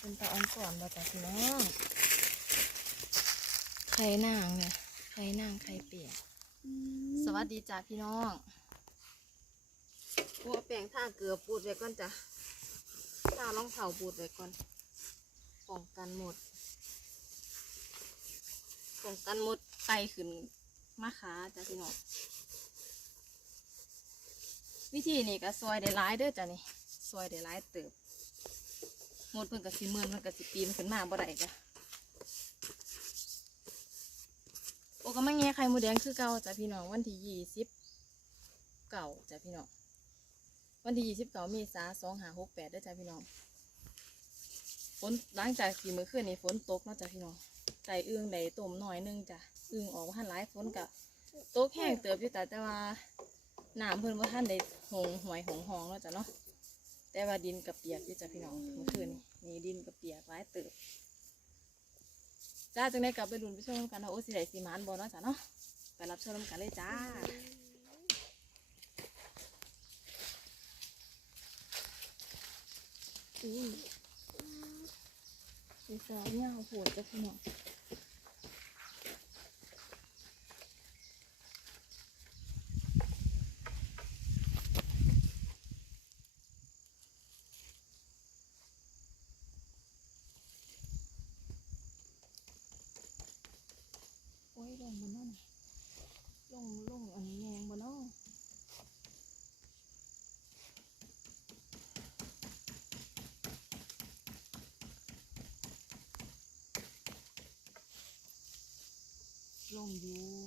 เป็นตาอ่อนก่อนบ่จ้ะพี่น้องไข่นางเนี่ยไข่นางไข่เปียกสวัสดีจ้าพี่น้องหัวแป้งท่าเกลือปูดไว้ก่อนจ้ะท่ารองเท้าปูดไว้ก่อนป้องกันหมดป้องกันหมดไตขึ้นมาขาจ้ะพี่น้องวิธีนี้ก็ซอยได้หลายเด้อจ้ะนี่ซอยได้หลายเติบ มดเพิ่นก็สิเมือนเพิ่นก็สิปีนขึ้นมาบ่ได้จ้ะโอ้ก็ไม่เงี้ยไข่มูแดงคือเก่าจ้ะพี่น้องวันที่ยี่สิบเก่าจ้ะพี่น้องวันที่ยี่สิบเก่าเมษาสองหาหกแปดได้อจ้ะพี่น้องฝนหลังจากกี่มื้อคืนนี้ฝนตกเนาะจ้ะพี่น้องไก่อึ่งได้ต้มหน่อยนึงจ้ะอึ่งออกว่าหันหลายฝนกะตกแห้งเติบอยู่แต่แต่ว่าน้ำเพิ่นว่าท่านได้หงหวยหงหองเนาะจ้ะเนาะ แต่ว่าดินกับเปียกอยู่จ้ะพี่น้องเมื่อคืนนี้นี่ดินกับเปียกหลายเติบจ้าจังได้กลับไปลุ้นไปชมกันนะโอ้สิได้สีมานบอเนาะจ้ะเนาะไปรับชมกันเลยจ้าอุ้ยสีสาวเนี่ยโหดจ้ะพี่น้องโอ้ยลงบนนั่นลงลงอันนี้แยงบนเนาะ ลง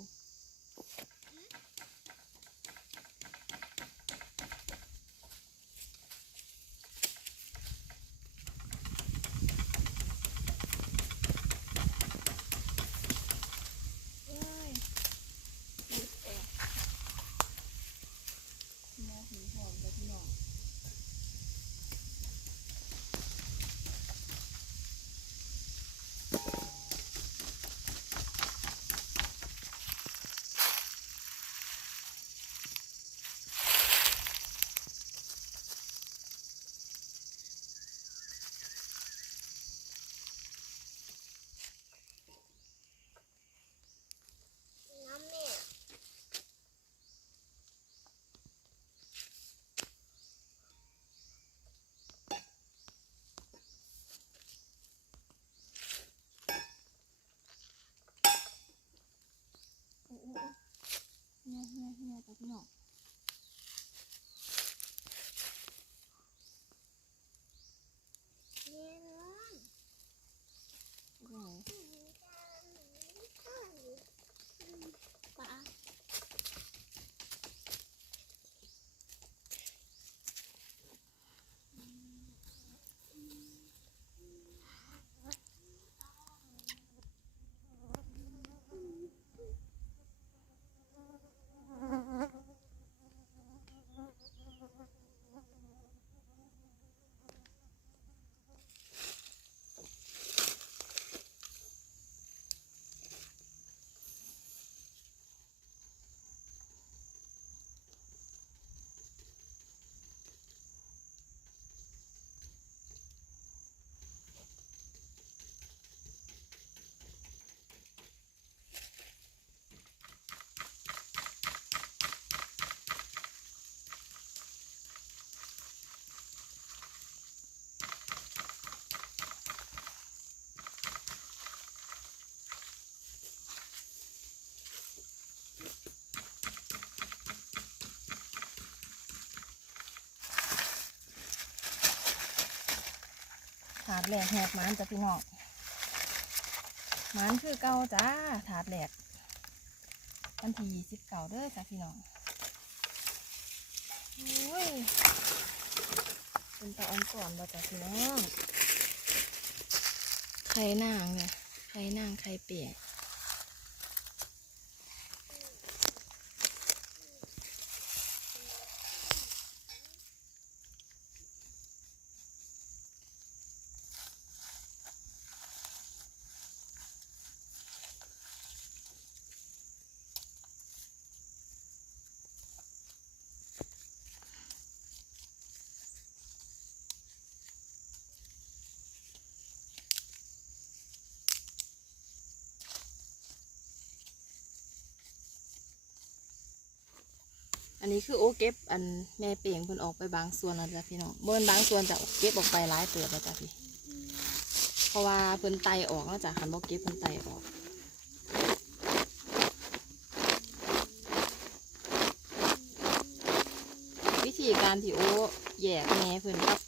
าดแหลกแหกมันจ้ะพี่น้องมันคือเก่าจ้าถาดแหลกวันที่ยี่สิบเก่าเด้อจ้ะพี่น้องโอ้ยเป็นตะอันก่อนบ่จ้ะพี่น้องไข่นางเนี่ยไข่นางไข่เปียก อันนี้คือโอเก็บอันแม่เป่งเพิ่นออกไปบางส่วนแล้วจ้ะพี่น้องเบิ่นบางส่วนจะเก็บออกไปหลายเติบแล้วจ้ะพี่ เพราะว่าเพิ่นไตออกแล้วจ้ะคันบ่เก็บเพิ่นไตออกวิธีการที่โอแยกแหน่เพิ่นกับ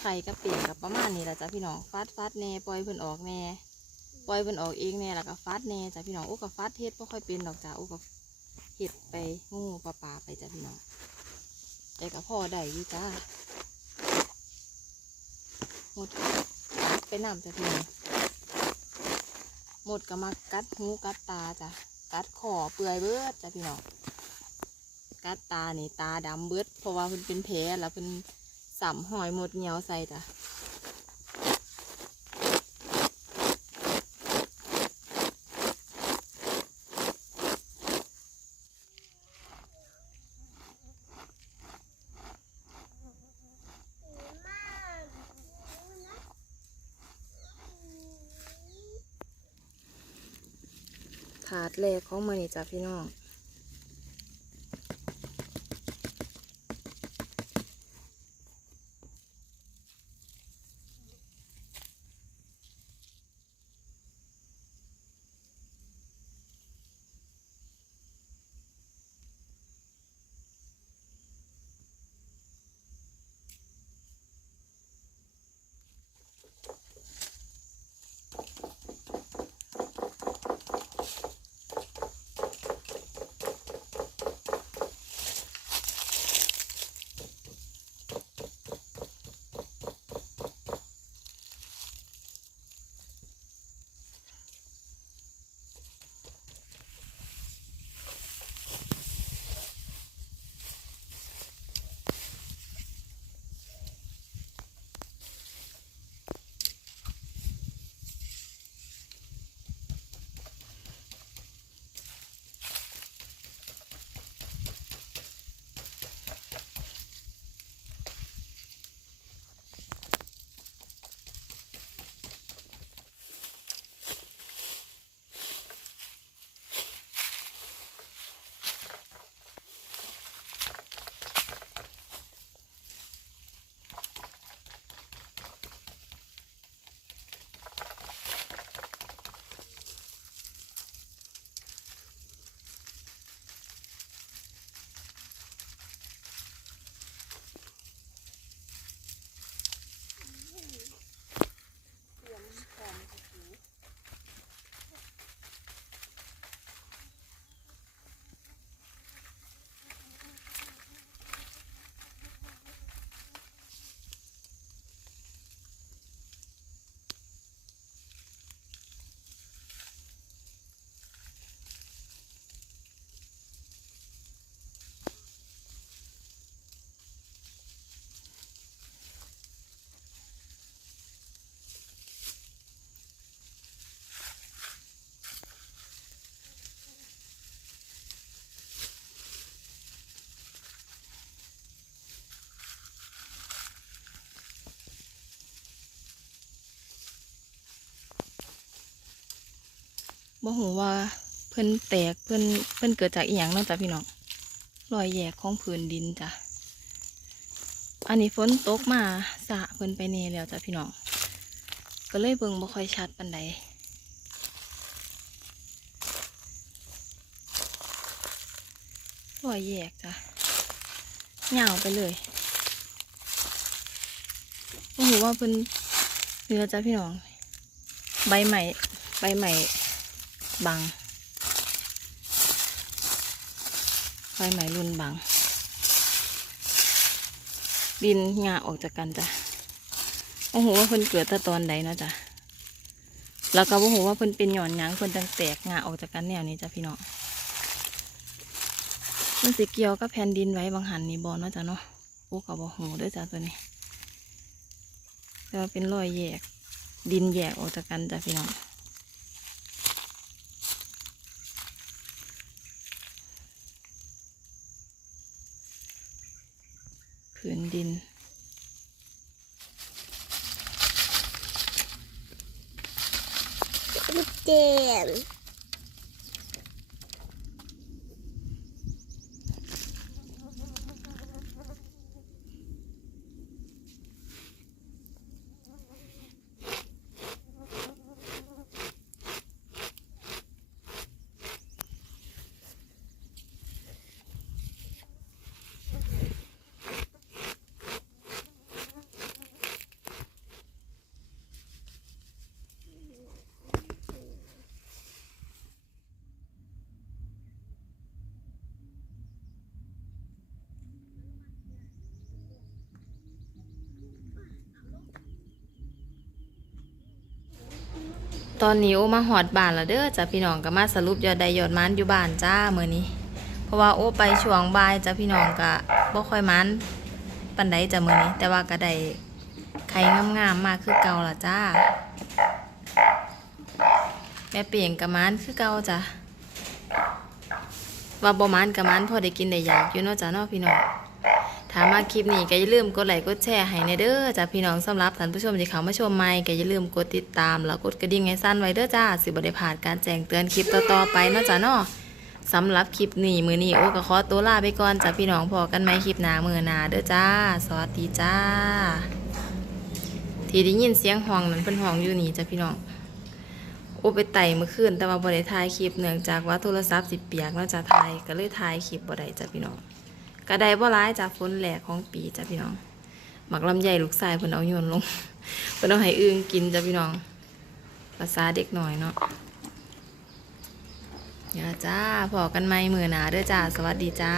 ไข่กับเปียกกับประมาณนี้แหละจ้ะพี่น้องฟัดฟัดแหน่ปล่อยเพิ่นออกแหน่ปล่อยเพิ่นออกเองแหน่แล้วก็ฟัดแหน่จ้ะพี่น้องโอ้ก็ฟัดเฮ็ดบ่ค่อยเป็นดอกจ้ะโอ้ก็ เฮ็ดไปงูปลาปลาไปจ้ะพี่น้องแต่ก็พอได้ยู่จ้าหมดกัดไปน้ำจ้ะพี่น้องหมดก็มากัดหูกัดตาจ้ะกัดคอเปื่อยเบิดจ้ะพี่น้องกัดตานี่ตาดำเบิดเพราะว่าเพิ่นเป็นแผลแล้วเพิ่นสัมหอยหมดเหนียวใส่จ้ะ ถาดแรกของมันนี่จ้ะพี่น้อง บ่หูว่าเพิ่นแตกเพิ่นเพิ่นเกิดจากอีหยังเนาะจ้ะพี่น้องรอยแยกของผืนดินจ้ะอันนี้ฝนตกมาสะเพิ่นไปเนแล้วจ้ะพี่น้องก็เลยเบิ่งบ่ค่อยชัดปานใดรอยแยกจ้ะยาวไปเลยบ่หูว่าเพิ่นเนื้อจ้ะพี่น้อง ใบใหม่ใบใหม่ บังไฟไหมรุนบัง ดินงาออกจากกันจ้ะโอ้โหว่าเพิ่นเกิดแต่ตอนใดเนาะจ้ะแล้วก็โอ้โหว่าเพิ่นเป็นหย่อนยังเพิ่นตั้งแตกงาออกจากกันแนวนี้จ้ะพี่น้องมันสิเกียวกับแผ่นดินไว้บางหันนี่บอเนาะจ้ะเนาะโอ้กับบ่หูด้วยจ้ะตัวนี้แต่ว่าเป็นรอยแยกดินแยกออกจากกันจ้ะพี่น้อง ผืนดิน เจ็บ ตอนนี้โอมาหอดบ้านแล้วเด้อจ้ะพี่น้องก็มาสรุปยอดได้ยอดมันอยู่บ้านจ้าเมื้อนี้ เพราะว่าโอไปช่วงบ่ายจ้ะพี่น้องก็บ่ค่อยมันปานใดจ้ะมื้อนี้ แต่ว่าก็ได้ไข่งามๆมากคือเก่าละจ้า แม่เปลี่ยนกับมันคือเก่าจ้ะว่าบ่มันกับมันพอได้กินได้อยากอยู่เนาะจ้ะเนาะพี่น้อง ถ้ามาคลิปนี้ก็อย่าลืมกดไลค์กดแชร์ให้ในเด้อจ้าพี่น้องสำหรับท่านผู้ชมที่เข้ามาชมใหม่ก็อย่าลืมกดติดตาม แล้วกดกระดิ่งให้สั้นไว้เด้อจ้าสิบ่ได้พลาดการแจ้งเตือนคลิปต่อๆไปเนาะจ้าเนาะสำหรับคลิปนี้มือนี้โอ้ก็ขอตัวลาไปก่อนจ้าพี่น้องพอกันใหมคลิปหน้ามือหน้าเด้อจ้า สวัสดีจ้า ที่ได้ยินเสียงห้องนั้นเพิ่นห้องอยู่นี่จ้าพี่น้องโอ้ไปไต่เมื่อคืนแต่ว่าบ่ได้ถ่ายคลิปเนื่องจากว่าโทรศัพท์สิเปียกนาะจ้าถ่ายก็เลยถ่ายคลิปบ่ได้จ้าพี่น้อง กระไดบ่ร้ายจากฝนแหลกของปีจ้ะพี่น้องหมักลำไยลูกชายเพิ่นเอาโยนลงเพิ่นเอาให้อึ่งกินจ้ะพี่น้องภาษาเด็กหน่อยเนาะอย่าจ้าพอกันไหมมือหนาเด้อจ้า สวัสดีจ้า